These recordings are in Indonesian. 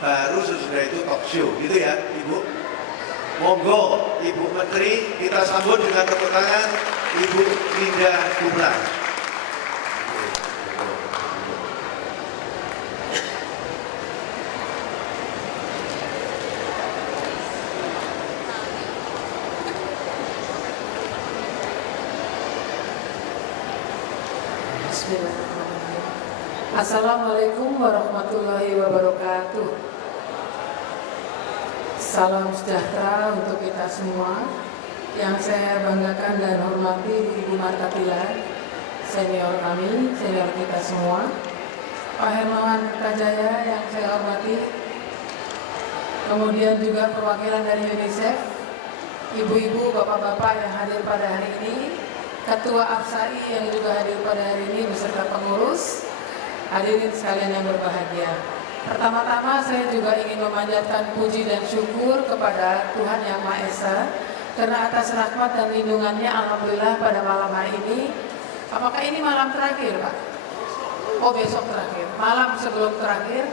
baru sesudah itu talk show, gitu ya Ibu. Monggo Ibu Menteri, kita sambut dengan tepuk tangan Ibu Linda Gumelar. Bismillahirrahmanirrahim. Assalamualaikum warahmatullahi wabarakatuh. Salam sejahtera untuk kita semua. Yang saya banggakan dan hormati Ibu Marta Tilar, senior kami, senior kita semua. Pak Hermawan Kertajaya yang saya hormati. Kemudian juga perwakilan dari UNICEF, ibu-ibu, bapak-bapak yang hadir pada hari ini, Ketua APSAI yang juga hadir pada hari ini beserta pengurus, hadirin sekalian yang berbahagia. Pertama-tama saya juga ingin memanjatkan puji dan syukur kepada Tuhan Yang Maha Esa karena atas rahmat dan lindungannya alhamdulillah pada malam hari ini. Apakah ini malam terakhir, Pak? Oh, besok terakhir. Malam sebelum terakhir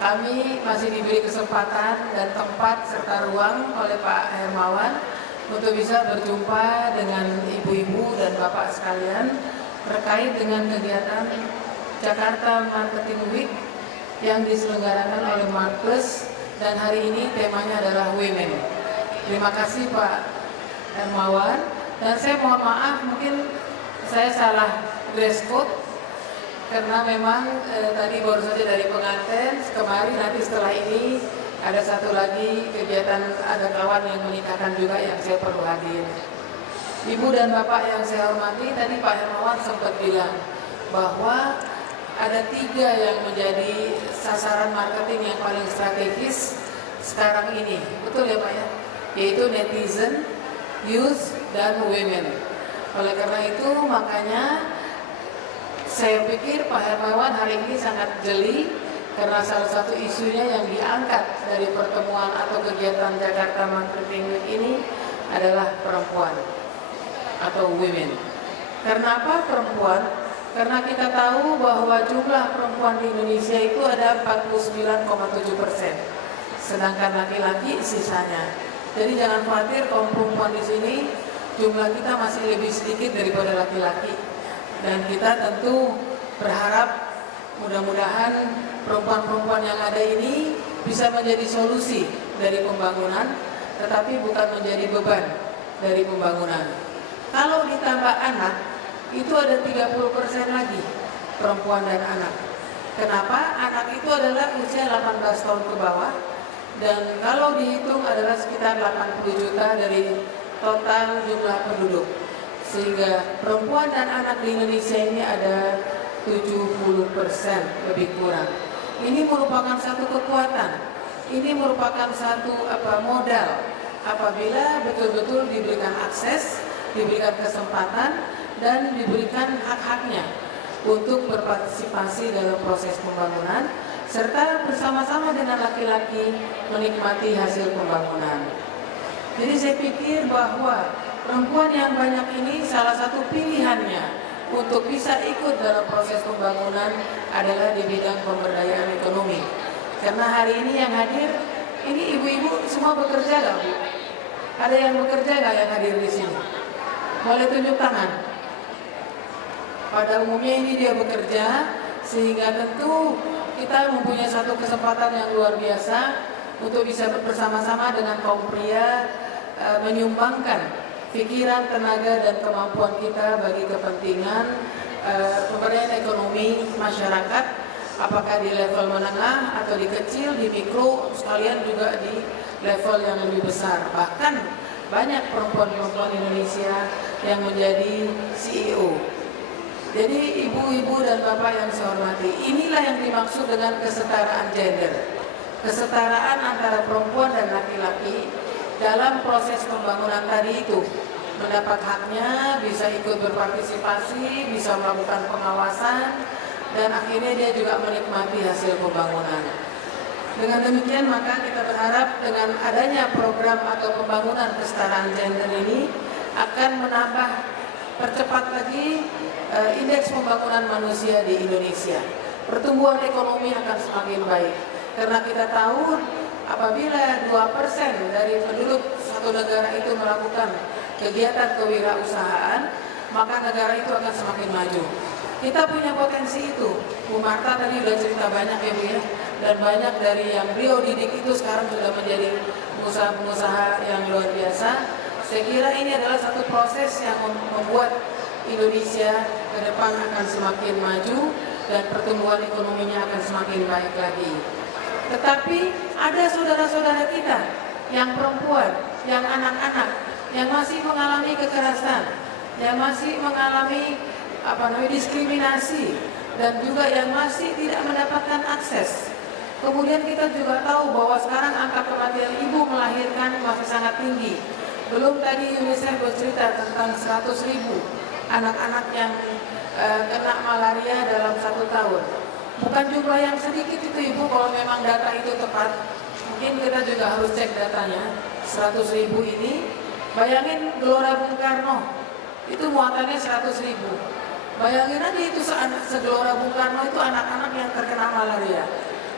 kami masih diberi kesempatan dan tempat serta ruang oleh Pak Hermawan untuk bisa berjumpa dengan ibu-ibu dan bapak sekalian terkait dengan kegiatan Jakarta Marketing Week yang diselenggarakan oleh Marples dan hari ini temanya adalah Women. Terima kasih Pak Hermawan, dan saya mohon maaf mungkin saya salah dress code karena memang tadi baru saja dari pengantin, kemarin nanti setelah ini ada satu lagi kegiatan, ada kawan yang menikahkan juga yang saya perlu hadir. Ibu dan Bapak yang saya hormati, tadi Pak Hermawan sempat bilang bahwa ada 3 yang menjadi sasaran marketing yang paling strategis sekarang ini. Betul ya Pak ya? Yaitu netizen, youth, dan women. Oleh karena itu makanya saya pikir Pak Hermawan hari ini sangat jeli karena salah satu isunya yang diangkat dari pertemuan atau kegiatan Jakarta Marketing Week ini adalah perempuan atau women. Karena apa perempuan? Karena kita tahu bahwa jumlah perempuan di Indonesia itu ada 49,7%, sedangkan laki-laki sisanya. Jadi jangan khawatir kaum perempuan di sini jumlah kita masih lebih sedikit daripada laki-laki. Dan kita tentu berharap mudah-mudahan perempuan-perempuan yang ada ini bisa menjadi solusi dari pembangunan, tetapi bukan menjadi beban dari pembangunan. Kalau ditambah anak, itu ada 30% lagi perempuan dan anak. Kenapa? Anak itu adalah usia 18 tahun ke bawah, dan kalau dihitung adalah sekitar 80 juta dari total jumlah penduduk. Sehingga perempuan dan anak di Indonesia ini ada 70% lebih kurang. Ini merupakan satu kekuatan. Ini merupakan satu modal apabila betul-betul diberikan akses, diberikan kesempatan, dan diberikan hak-haknya untuk berpartisipasi dalam proses pembangunan serta bersama-sama dengan laki-laki menikmati hasil pembangunan. Jadi saya pikir bahwa perempuan yang banyak ini salah satu pilihannya untuk bisa ikut dalam proses pembangunan adalah di bidang pemberdayaan ekonomi. Karena hari ini yang hadir, ini ibu-ibu semua bekerja nggak Bu? Ada yang bekerja nggak yang hadir di sini? Boleh tunjuk tangan. Pada umumnya ini dia bekerja, sehingga tentu kita mempunyai satu kesempatan yang luar biasa untuk bisa bersama-sama dengan kaum pria menyumbangkan pikiran, tenaga, dan kemampuan kita bagi kepentingan pemberdayaan ekonomi masyarakat, apakah di level menengah atau di kecil, di mikro, sekalian juga di level yang lebih besar. Bahkan banyak perempuan-perempuan Indonesia yang menjadi CEO. Jadi ibu-ibu dan bapak yang saya hormati, inilah yang dimaksud dengan kesetaraan gender. Kesetaraan antara perempuan dan laki-laki dalam proses pembangunan tadi itu. Mendapat haknya, bisa ikut berpartisipasi, bisa melakukan pengawasan, dan akhirnya dia juga menikmati hasil pembangunan. Dengan demikian maka kita berharap dengan adanya program atau pembangunan kesetaraan gender ini akan menambah, percepat lagi indeks pembangunan manusia di Indonesia. Pertumbuhan ekonomi akan semakin baik. Karena kita tahu apabila 2% dari penduduk satu negara itu melakukan kegiatan kewirausahaan, maka negara itu akan semakin maju. Kita punya potensi itu. Bu Marta tadi sudah cerita banyak ya Bu ya, dan banyak dari yang beliau didik itu sekarang sudah menjadi pengusaha-pengusaha yang luar biasa. Saya kira ini adalah satu proses yang membuat Indonesia ke depan akan semakin maju dan pertumbuhan ekonominya akan semakin baik lagi. Tetapi ada saudara-saudara kita yang perempuan, yang anak-anak, yang masih mengalami kekerasan, yang masih mengalami diskriminasi, dan juga yang masih tidak mendapatkan akses. Kemudian kita juga tahu bahwa sekarang angka kematian ibu melahirkan masih sangat tinggi. Belum tadi UNICEF bercerita tentang 100.000 anak-anak yang kena malaria dalam 1 tahun. Bukan jumlah yang sedikit itu Ibu, kalau memang data itu tepat. Mungkin kita juga harus cek datanya. 100.000 ini, bayangin Gelora Bung Karno, itu muatannya 100.000. Bayangin aja itu segelora Bung Karno itu anak-anak yang terkena malaria.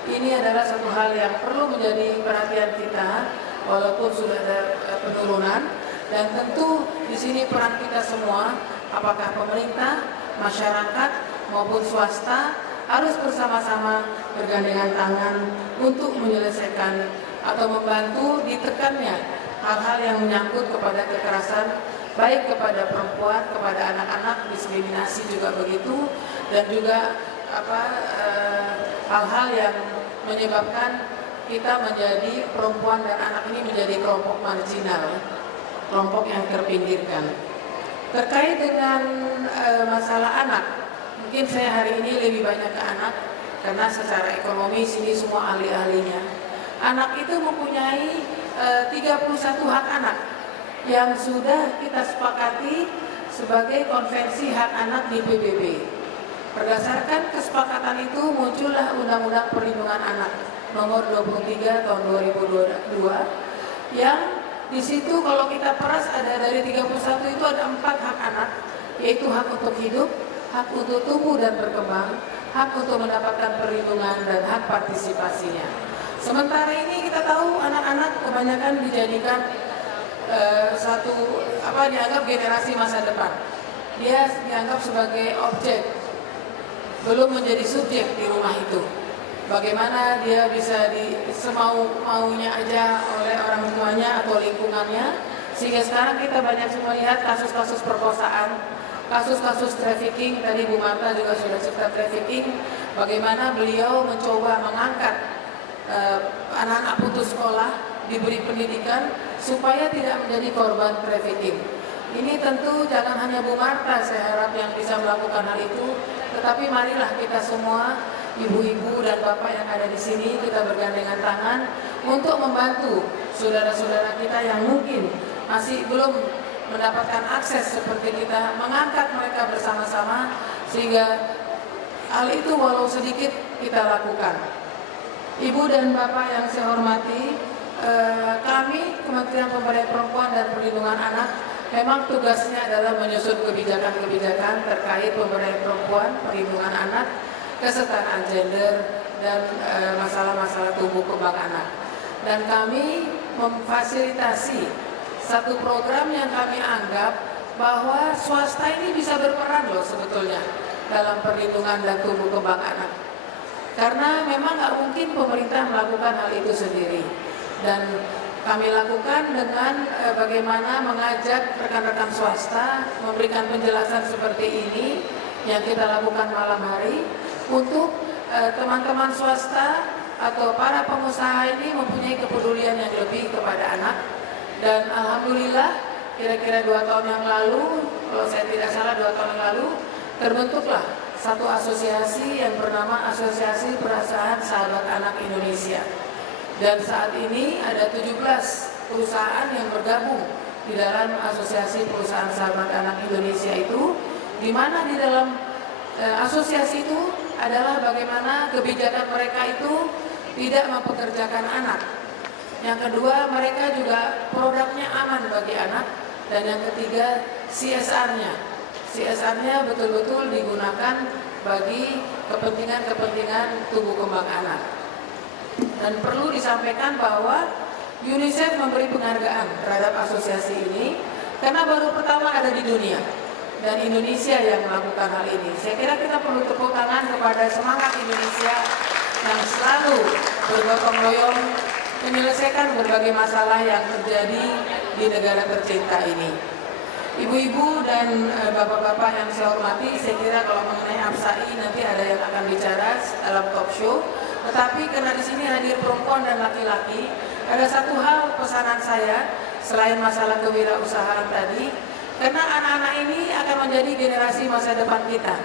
Ini adalah satu hal yang perlu menjadi perhatian kita, walaupun sudah ada penurunan. Dan tentu di sini peran kita semua, apakah pemerintah, masyarakat maupun swasta, harus bersama-sama bergandengan tangan untuk menyelesaikan atau membantu ditekannya hal-hal yang menyangkut kepada kekerasan, baik kepada perempuan, kepada anak-anak, diskriminasi juga begitu, dan juga hal-hal yang menyebabkan kita menjadi perempuan dan anak ini menjadi kelompok marginal, kelompok yang terpinggirkan. Terkait dengan masalah anak, mungkin saya hari ini lebih banyak ke anak karena secara ekonomi sini semua ahli-ahlinya. Anak itu mempunyai 31 hak anak yang sudah kita sepakati sebagai konvensi hak anak di PBB. Berdasarkan kesepakatan itu muncullah Undang-Undang Perlindungan Anak nomor 23 tahun 2022 yang di situ kalau kita peras ada dari 31 itu ada 4 hak anak, yaitu hak untuk hidup, hak untuk tumbuh dan berkembang, hak untuk mendapatkan perlindungan, dan hak partisipasinya. Sementara ini kita tahu anak-anak kebanyakan dijadikan dianggap generasi masa depan. Dia dianggap sebagai objek, belum menjadi subjek di rumah itu. Bagaimana dia bisa semau-maunya aja oleh orang tuanya atau lingkungannya, sehingga sekarang kita banyak melihat kasus-kasus perkosaan, kasus-kasus trafficking. Tadi Bu Marta juga sudah cerita trafficking, bagaimana beliau mencoba mengangkat anak-anak putus sekolah, diberi pendidikan supaya tidak menjadi korban trafficking. Ini tentu jangan hanya Bu Marta saya harap yang bisa melakukan hal itu, tetapi marilah kita semua, ibu-ibu dan bapak yang ada di sini, kita bergandengan tangan untuk membantu saudara-saudara kita yang mungkin masih belum mendapatkan akses seperti kita, mengangkat mereka bersama-sama sehingga hal itu walau sedikit kita lakukan. Ibu dan bapak yang saya hormati, kami Kementerian Pemberdayaan Perempuan dan Perlindungan Anak memang tugasnya adalah menyusun kebijakan-kebijakan terkait pemberdayaan perempuan, perlindungan anak, kesetaraan gender, dan masalah-masalah tumbuh kembang anak. Dan kami memfasilitasi satu program yang kami anggap bahwa swasta ini bisa berperan loh sebetulnya dalam perlindungan dan tumbuh kembang anak. Karena memang nggak mungkin pemerintah melakukan hal itu sendiri. Dan kami lakukan dengan bagaimana mengajak rekan-rekan swasta memberikan penjelasan seperti ini yang kita lakukan malam hari untuk teman-teman swasta atau para pengusaha ini mempunyai kepedulian yang lebih kepada anak. Dan alhamdulillah kira-kira 2 tahun yang lalu, kalau saya tidak salah 2 tahun yang lalu, terbentuklah satu asosiasi yang bernama Asosiasi Perasaan Sahabat Anak Indonesia. Dan saat ini ada 17 perusahaan yang bergabung di dalam Asosiasi Perusahaan Sahabat Anak Indonesia itu, di mana di dalam asosiasi itu adalah bagaimana kebijakan mereka itu tidak mempekerjakan anak. Yang kedua, mereka juga produknya aman bagi anak. Dan yang ketiga, CSR-nya. CSR-nya betul-betul digunakan bagi kepentingan-kepentingan tumbuh kembang anak. Dan perlu disampaikan bahwa UNICEF memberi penghargaan terhadap asosiasi ini karena baru pertama ada di dunia dan Indonesia yang melakukan hal ini. Saya kira kita perlu tepuk tangan kepada semangat Indonesia yang selalu bergotong royong menyelesaikan berbagai masalah yang terjadi di negara tercinta ini. Ibu-ibu dan bapak-bapak yang saya hormati, saya kira kalau mengenai APSAI nanti ada yang akan bicara dalam talk show. Tetapi karena di sini hadir perempuan dan laki-laki, ada satu hal pesanan saya selain masalah kewirausahaan tadi, karena anak-anak ini akan menjadi generasi masa depan kita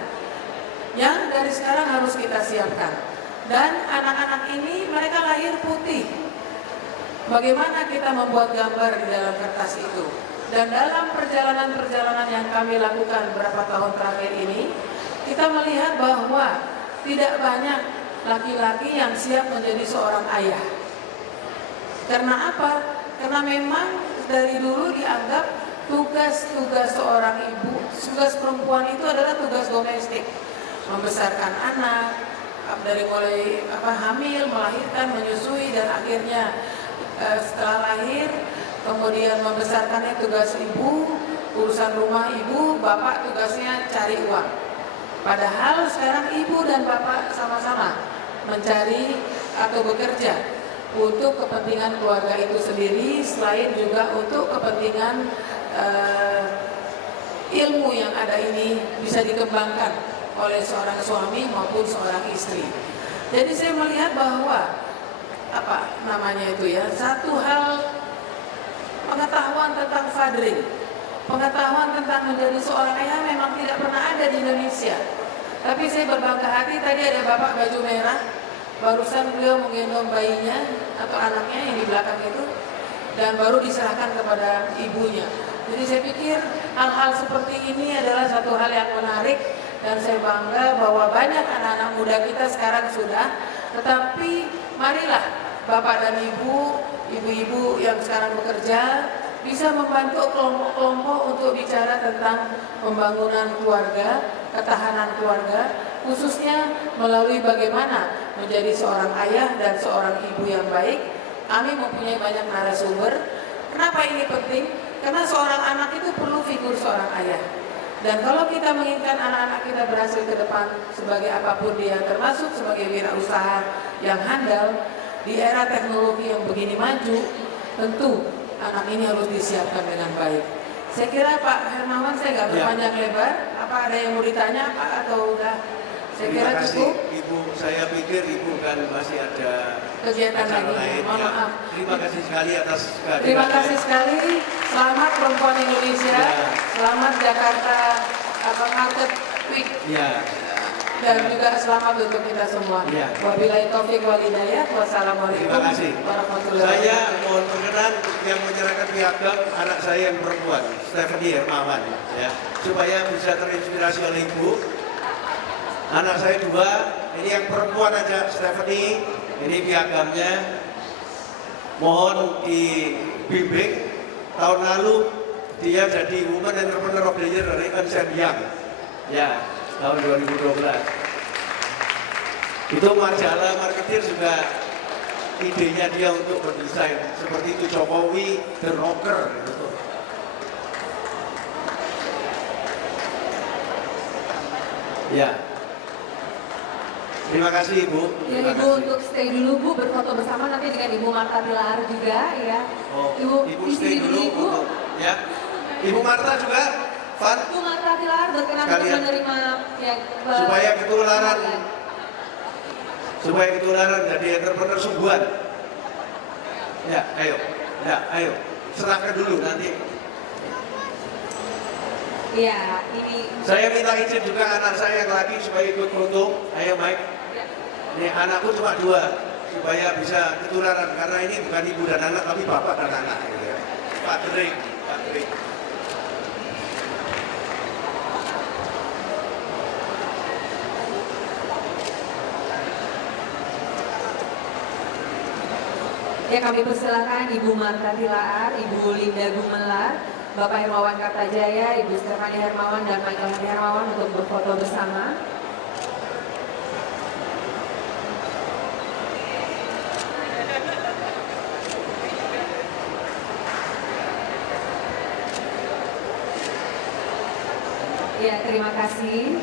yang dari sekarang harus kita siapkan. Dan anak-anak ini mereka lahir putih. Bagaimana kita membuat gambar di dalam kertas itu? Dan dalam perjalanan-perjalanan yang kami lakukan beberapa tahun terakhir ini, kita melihat bahwa tidak banyak laki-laki yang siap menjadi seorang ayah. Karena apa? Karena memang dari dulu dianggap tugas-tugas seorang ibu, tugas perempuan itu adalah tugas domestik. Membesarkan anak, dari mulai hamil, melahirkan, menyusui, dan akhirnya setelah lahir, kemudian membesarkannya tugas ibu, urusan rumah ibu, bapak tugasnya cari uang. Padahal sekarang ibu dan bapak sama-sama mencari atau bekerja untuk kepentingan keluarga itu sendiri, selain juga untuk kepentingan ilmu yang ada ini bisa dikembangkan oleh seorang suami maupun seorang istri. Jadi saya melihat bahwa satu hal pengetahuan tentang fathering, pengetahuan tentang menjadi seorang ayah memang tidak pernah ada di Indonesia. Tapi saya berbangga hati tadi ada bapak baju merah, barusan beliau menggendong bayinya atau anaknya yang di belakang itu, dan baru diserahkan kepada ibunya. Jadi saya pikir hal-hal seperti ini adalah satu hal yang menarik, dan saya bangga bahwa banyak anak-anak muda kita sekarang sudah, tetapi marilah bapak dan ibu-ibu yang sekarang bekerja bisa membantu kelompok-kelompok untuk bicara tentang pembangunan keluarga, ketahanan keluarga, khususnya melalui bagaimana menjadi seorang ayah dan seorang ibu yang baik. Kami mempunyai banyak narasumber. Kenapa ini penting? Karena seorang anak itu perlu figur seorang ayah. Dan kalau kita menginginkan anak-anak kita berhasil ke depan sebagai apapun dia, termasuk sebagai wirausaha yang handal, di era teknologi yang begini maju, tentu anak ini harus disiapkan dengan baik. Saya kira Pak Hermawan, saya nggak berpanjang lebar. Apa ada yang mau ditanya Pak atau udah? Saya kira Terima kasih, cukup. Ibu. Saya pikir Ibu kan masih ada Kegiatan acara lagi. lain. Mohon maaf. Terima kasih sekali atas kehadirannya. Terima kasih sekali. Selamat perempuan Indonesia. Ya. Selamat Jakarta Market Week. Ya. Dan juga selamat untuk kita semua. Ya. Wabillahi taufiq wal hidayah. Wassalamualaikum Terima kasih. warahmatullahi Saya wabarakatuh. mohon perkenan yang menyerahkan piagam anak saya yang perempuan, Stephanie Hermawan, ya, supaya bisa terinspirasi oleh Ibu. Anak saya dua, ini yang perempuan aja, Stephanie, ini piagamnya. Mohon dibimbing. Tahun lalu dia jadi Women Entrepreneur of the Year dari Ernst & Young, ya, tahun 2012. Itu majalah marketer juga idenya dia untuk mendesain seperti itu, Jokowi, The Rocker gitu. Ya. Terima kasih Ibu. Ya Terima Ibu kasih. untuk stay dulu Bu, berfoto bersama nanti dengan Ibu Marta Tilar juga ya. Oh, Ibu di stay sini dulu Ibu. untuk, ya. Ibu Marta juga, Van, Ibu Marta Tilar berkenan untuk Sekalian. menerima ya, supaya ketularan jadi entrepreneur sungguhan. Ya, ayo, serahkan dulu nanti. Iya, ini Saya minta izin juga anak saya yang lagi supaya ikut foto. Ayo Mike. ya. Ini anakku cuma dua, supaya bisa ketularan, karena ini bukan ibu dan anak tapi bapak dan anak. Gitu ya. Pak Dering. Ya kami persilakan Ibu Marta Tilar, Ibu Linda Gumelar, Bapak Hermawan Kartajaya, Ibu Stephanie Hermawan dan Michael Hadi Hermawan untuk berfoto bersama. Ya, terima kasih.